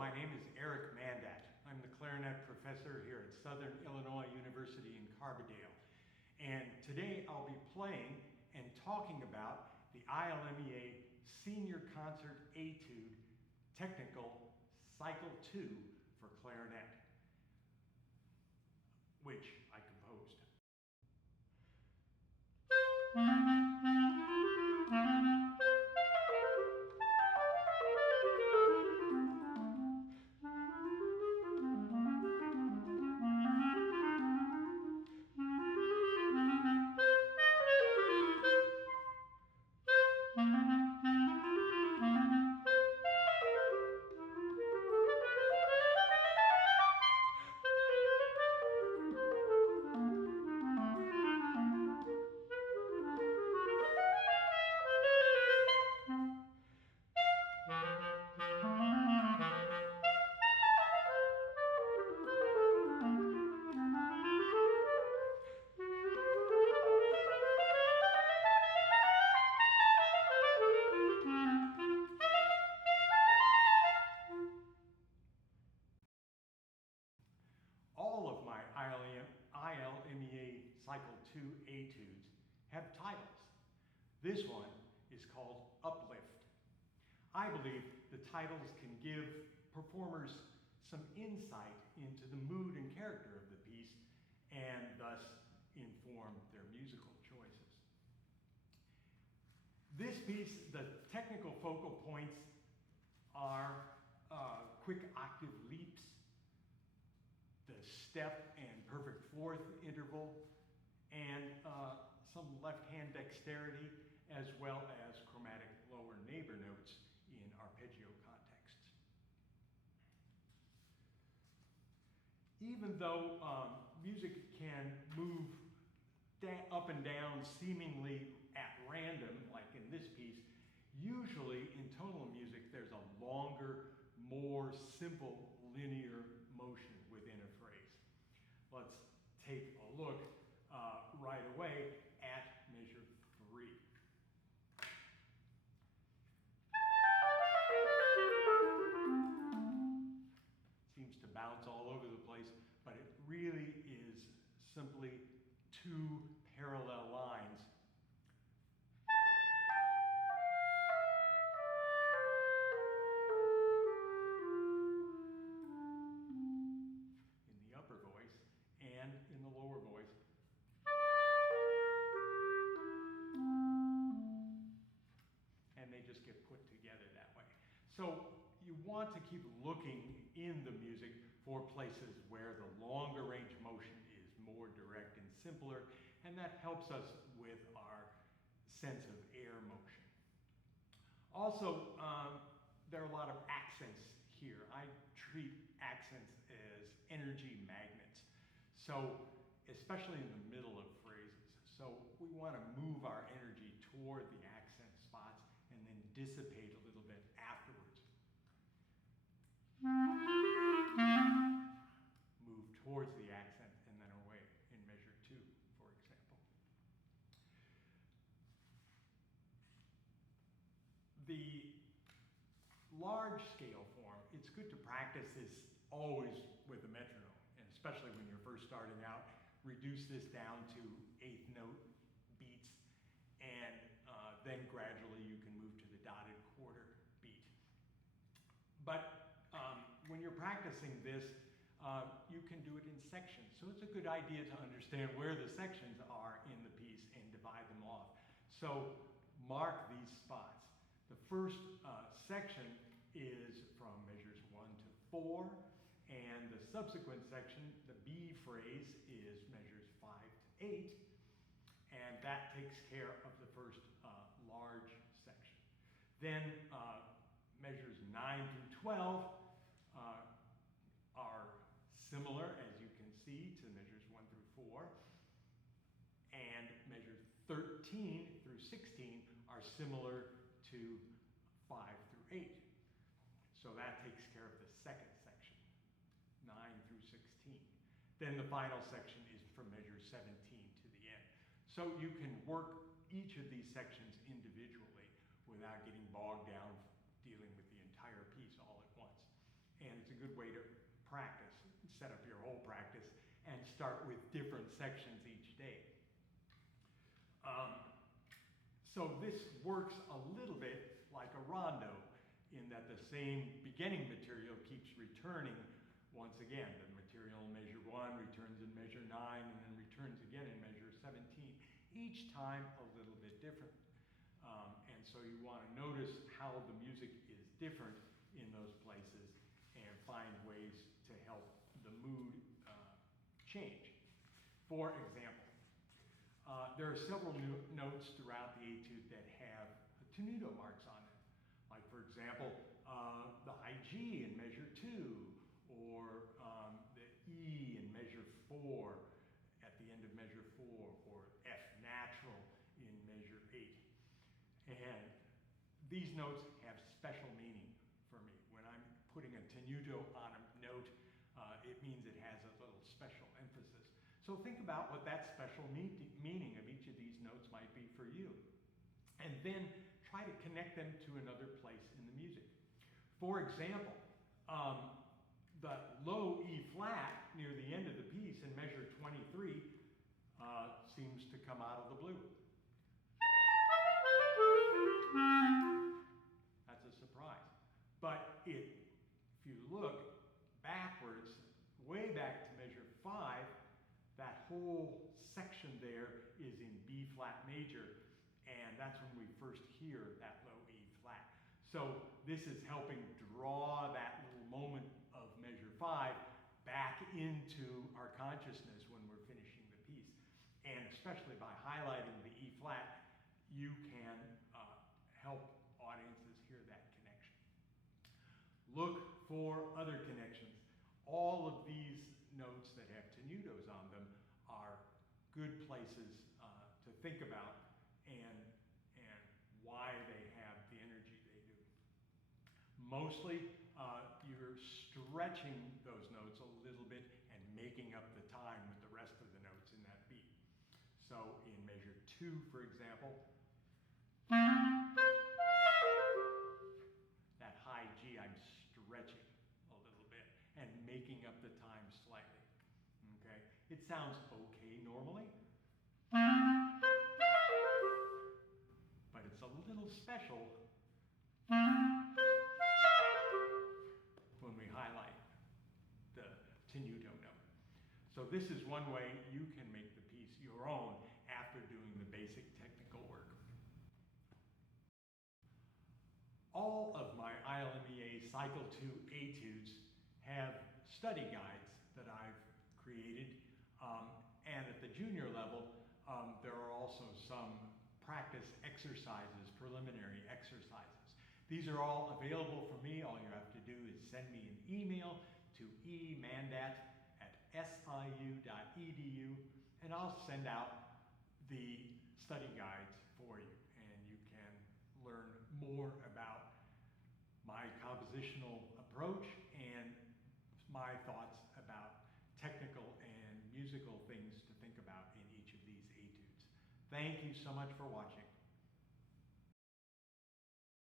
my name is Eric Mandat. I'm the clarinet professor here at Southern Illinois University in Carbondale. And today I'll be playing and talking about the ILMEA Senior Concert Etude Technical Cycle 2 for clarinet, which I composed. All of my ILMEA Cycle 2 etudes have titles. This one is called Uplift. I believe the titles can give performers some insight into the mood and character of the piece and thus inform their musical choices. This piece, the technical focal points are quick octave leaps, the step and perfect fourth interval, and some left hand dexterity, as well as chromatic lower neighbor notes in arpeggio contexts. Even though music can move up and down seemingly at random, like in this piece, usually in tonal music there's a longer, more simple linear motion within a phrase. Let's take a look right away at measure 3. Seems to bounce all over the place, but it really is simply two parallel lines . In the upper voice and in the lower voice. And they just get put together that way. So you want to keep looking in the music for places where the longer range motion is more direct and simpler, and that helps us with our sense of air motion. Also, there are a lot of accents here. I treat accents as energy magnets. So, especially in the middle of phrases. So we want to move our energy toward the accent spots and then dissipate a little bit afterwards. Move towards the accent and then away in measure 2, for example. The large scale form, it's good to practice this always with a metronome, and especially when you're first starting out. Reduce this down to 8th note beats, and then gradually you can move to the dotted quarter beat. But when you're practicing this, you can do it in sections. So it's a good idea to understand where the sections are in the piece and divide them off. So mark these spots. The first section is from measures 1 to 4, and the subsequent section, the B phrase, is measures 5 to 8, and that takes care of the first large section. Then measures 9 through 12 are similar, as you can see, to measures 1 through 4, and measures 13 through 16 are similar to 5 through 8. So that takes care of the second section, 9 through 16. Then the final section is from measure 17 to the end. So you can work each of these sections individually without getting bogged down dealing with the entire piece all at once. and it's a good way to practice, set up your whole practice, and start with different sections each day. So this works a little bit like a rondo in that the same beginning material keeps returning once again. The material in measure 1 returns in measure 9 and then returns again in measure 17. Each time a little bit different. And so you want to notice how the music is different in those places and find ways to help the mood change. For example, there are several notes throughout the etude that have tenuto marks on them. Like, for example, the high G in measure 2, or the E in measure 4 at the end of measure 4, or F natural in measure 8. And these notes have special meaning for me. When I'm putting a tenuto on a note, it means it has a little special emphasis. So think about what that special meaning of each of these notes might be for you. And then try to connect them to another place in the music. For example, the low E flat near the end of the piece in measure 23 seems to come out of the blue. That's a surprise. But if you look backwards, way back to measure 5, that whole section there is in B flat major, and that's when we first hear that low E flat. So this is helping draw that little moment of measure 5 back into our consciousness when we're finishing the piece. And especially by highlighting the E flat, you can help audiences hear that connection. Look for other connections. All of these notes that have tenutos on them are good places to think about and why they have the energy they do. Mostly, you're stretching those notes a little bit and making up the time with the rest of the notes in that beat. So in measure 2, for example, that high G, I'm stretching a little bit and making up the time slightly. Okay? It sounds okay normally, but it's a little special when we highlight the tenuto note. So this is one way you can make the piece your own after doing the basic technical work. All of my ILMEA Cycle 2 etudes have study guides that I've created, and at the junior level, there are also some practice exercises, preliminary exercises. These are all available for me. All you have to do is send me an email to mandat@siu.edu, and I'll send out the study guides for you, and you can learn more about my compositional approach and my thoughts about technical and musical things to think about in each of these etudes. Thank you so much for watching.